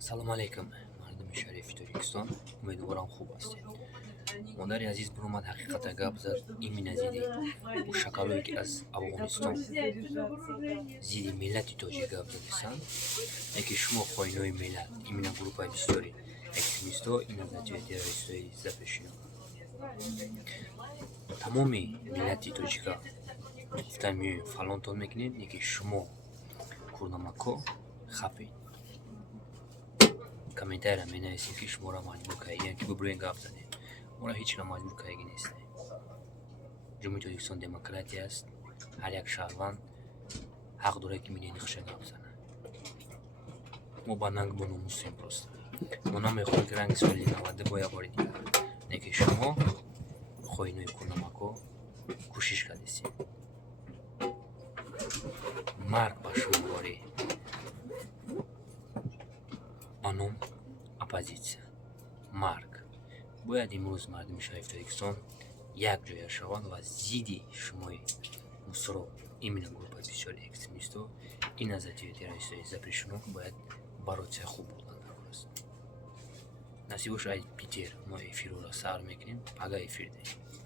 салом алейкум, мардуми шарифи Тоҷикистон. Умедворам хуб ҳастед. Модари азиз биромад ҳақиқата гап зад имина зиди бо шакалое ки аз Афғонистон зиди миллати тоҷик гап задесанд. Яке шумо хоинои миллат имина группаи бисёри экстремисто ина затиёи террористои запрещено. Тамоми миллати тоҷика гуфтан меоем фалонтон мекунем, яке шумо курнамакҳо хапед. Комментария менависем ки шуморо маҷбур кардем ки бибурем гап задем. Моро ҳеҷ кам маҷбур кардаги нестем. Ҷумҳурии Тоҷикистон демократия аст. Ҳар як шаҳрванд ҳақ дорад ки мине нақша гап занад. Мо ба нанг бо номусем просто. Мо намехоҳем ки ранги соли 90 бо як бори дигар. Неки шумо хоинои курнамакҳо кӯшиш кардесем. Марг ба шумо бори аном оппозиция. Марг. Бояд имрӯз мардуми шарифи Тоҷикистон як ҷоя шаванд ва зидди шумои мусро имина группаи бисёри экстремисто ин затиёи террористои запрещено бояд бароти хуб буданд аст. Насиб боша ай Питер, мо эфирро сар мекунем, ага эфир дем.